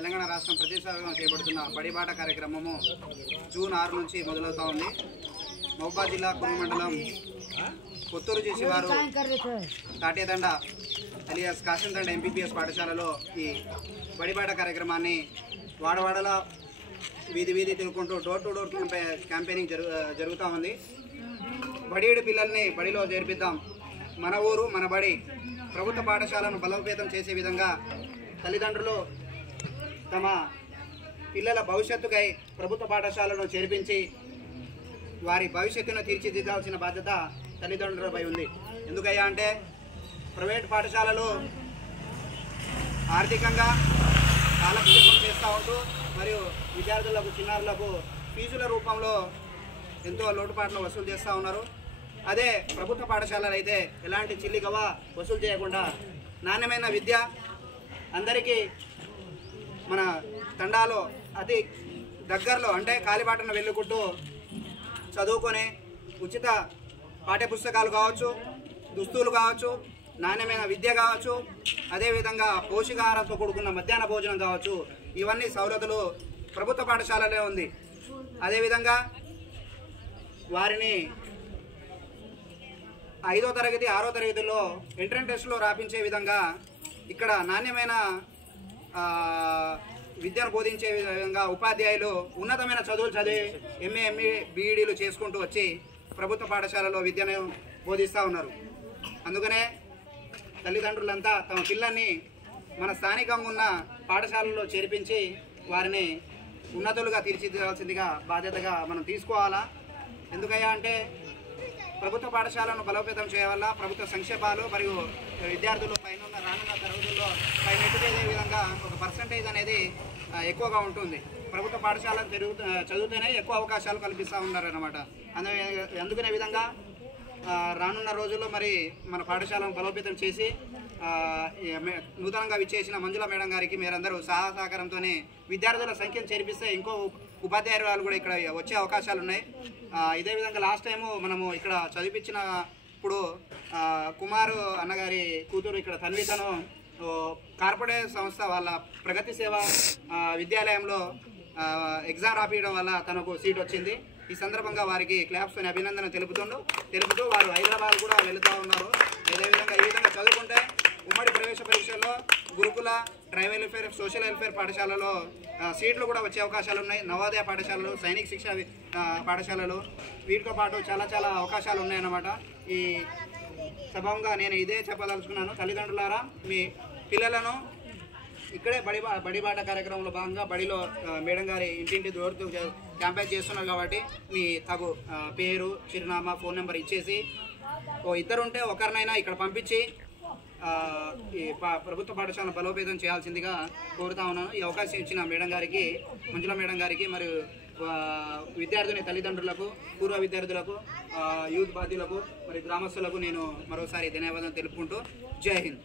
తెలంగాణ రాష్ట్రం ప్రతిష్టాత్మకంగా చేపడుతున్న బడిబాట కార్యక్రమము జూన్ 6 నుంచి మొదలవుతా ఉంది. మహబూబాబాద్ జిల్లా కురుగు మండలం కొత్తూరు చేసి వారు తాటేదండ అలియాస్ కాశంతండ ఎంపీపీఎస్ పాఠశాలలో ఈ బడిబాట కార్యక్రమాన్ని వాడవాడలా వీధి వీధి తిరుగుకుంటూ డోర్ టు డోర్ క్యాంపెయినింగ్ జరుగుతూ ఉంది. బడియుడి పిల్లల్ని బడిలో చేర్పిద్దాం, మన ఊరు మన బడి, ప్రభుత్వ పాఠశాలను బలోపేతం చేసే విధంగా తల్లిదండ్రులు తమ పిల్లల భవిష్యత్తుకై ప్రభుత్వ పాఠశాలను చేర్పించి వారి భవిష్యత్తును తీర్చిదిద్దాల్సిన బాధ్యత తల్లిదండ్రులపై ఉంది. ఎందుకయ్యా అంటే ప్రైవేట్ పాఠశాలలు ఆర్థికంగా కాలక్షేపం చేస్తూ ఉంటూ మరియు విద్యార్థులకు చిన్నారులకు ఫీజుల రూపంలో ఎంతో లోటుపాట్లు వసూలు చేస్తూ ఉన్నారు. అదే ప్రభుత్వ పాఠశాలలు అయితే ఎలాంటి చిల్లిగవా వసూలు చేయకుండా నాణ్యమైన విద్య అందరికీ మన తండాలో అతి దగ్గరలో అంటే కాలిబాటను వెళ్ళుకుంటూ చదువుకొని ఉచిత పాఠ్యపుస్తకాలు కావచ్చు, దుస్తులు కావచ్చు, నాణ్యమైన విద్య కావచ్చు, అదేవిధంగా పోషకాహారంతో కూడుకున్న మధ్యాహ్న భోజనం కావచ్చు, ఇవన్నీ సౌలతులు ప్రభుత్వ పాఠశాలలో ఉంది. అదేవిధంగా వారిని 5వ తరగతి 6వ తరగతిలో ఎంట్రన్స్ టెస్ట్లో రాపించే విధంగా ఇక్కడ నాణ్యమైన విద్యను బోధించే విధంగా ఉపాధ్యాయులు ఉన్నతమైన చదువులు చదివి ఎంఏ బీఈడీలు చేసుకుంటూ వచ్చి ప్రభుత్వ పాఠశాలలో విద్యను బోధిస్తూ ఉన్నారు. అందుకనే తల్లిదండ్రులంతా తమ పిల్లల్ని మన స్థానికంగా ఉన్న పాఠశాలలో చేర్పించి వారిని ఉన్నతులుగా తీర్చిదిద్దాల్సిందిగా బాధ్యతగా మనం తీసుకోవాలా. ఎందుకయ్యా అంటే ప్రభుత్వ పాఠశాలను బలోపేతం చేయవల్ల ప్రభుత్వ సంక్షేమాలు మరియు విద్యార్థులు పైన రానున్న తరగతుల్లో పైన ఎట్టుకేదే విధంగా ఒక పర్సంటేజ్ అనేది ఎక్కువగా ఉంటుంది. ప్రభుత్వ పాఠశాలను చదివితేనే ఎక్కువ అవకాశాలు కల్పిస్తూ ఉన్నారన్నమాట. అందుకనే విధంగా రానున్న రోజుల్లో మరి మన పాఠశాలను బలోపేతం చేసి నూతనంగా విచ్చేసిన మంజుల మేడం గారికి మీరందరూ సహకారంతో విద్యార్థుల సంఖ్యను చేర్పిస్తే ఇంకో ఉపాధ్యాయురాలు కూడా ఇక్కడ వచ్చే అవకాశాలు ఉన్నాయి. ఇదే విధంగా లాస్ట్ టైము మనము ఇక్కడ చదివించినప్పుడు కుమారు అన్నగారి కూతురు ఇక్కడ తన్వితను కార్పొరేట్ సంస్థ వాళ్ళ ప్రగతి సేవ విద్యాలయంలో ఎగ్జామ్ రాపియడం వల్ల తనకు సీట్ వచ్చింది. ఈ సందర్భంగా వారికి క్లాప్స్తో అభినందన తెలుపుతూ వారు హైదరాబాద్ కూడా వెళుతూ ఉన్నారు. అదేవిధంగా ఈ విధంగా చదువుకుంటే ఉమ్మడి ప్రవేశ పరీక్షల్లో గురుకుల, ట్రైబల్ వెల్ఫేర్, సోషల్ వెల్ఫేర్ పాఠశాలలో సీట్లు కూడా వచ్చే అవకాశాలు ఉన్నాయి. నవోదయ పాఠశాలలు, సైనిక శిక్ష పాఠశాలలు వీటితో పాటు చాలా అవకాశాలు ఉన్నాయన్నమాట. ఈ సభంగా నేను ఇదే చెప్పదలుచుకున్నాను. తల్లిదండ్రులారా, మీ పిల్లలను ఇక్కడే బడిబాట కార్యక్రమంలో భాగంగా బడిలో మేడం గారి ఇంటింటి దూరతూ క్యాంపెయిన్ చేస్తున్నారు కాబట్టి మీ తగు పేరు, చిరునామా, ఫోన్ నెంబర్ ఇచ్చేసి ఇద్దరు ఉంటే ఒకరినైనా ఇక్కడ పంపించి ఈ ప్రభుత్వ పాఠశాలను బలోపేతం చేయాల్సిందిగా కోరుతా ఉన్నాను. ఈ అవకాశం ఇచ్చిన మేడం గారికి, మంజుల మేడం గారికి మరియు విద్యార్థిని తల్లిదండ్రులకు, పూర్వ విద్యార్థులకు, యూత్ బాధ్యులకు మరి గ్రామస్తులకు నేను మరోసారి ధన్యవాదాలు తెలుపుకుంటూ జై హింద్.